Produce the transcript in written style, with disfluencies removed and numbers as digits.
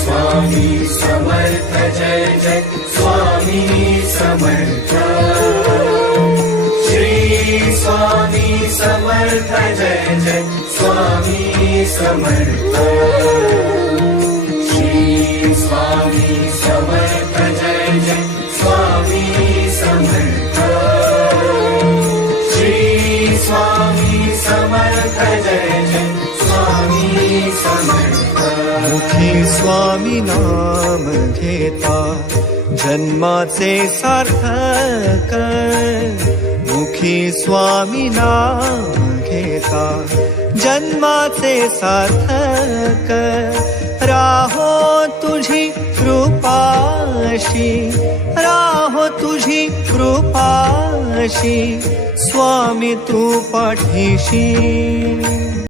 स्वामी समर्थ जय जय स्वामी समर्थ श्री स्वामी समर्थ जय जय स्वामी समर्थ श्री स्वामी समर्थ जय जय स्वामी समर्थ श्री स्वामी समर्थ जय जय स्वामी समर्थ मुखी स्वामी नाम घेता जन्माचे सार्थक मुखी स्वामी नाम घेता जन्माचे सार्थक राहो तुझी कृपाशी राहो तुझी कृपाशी स्वामी तू पाठीशी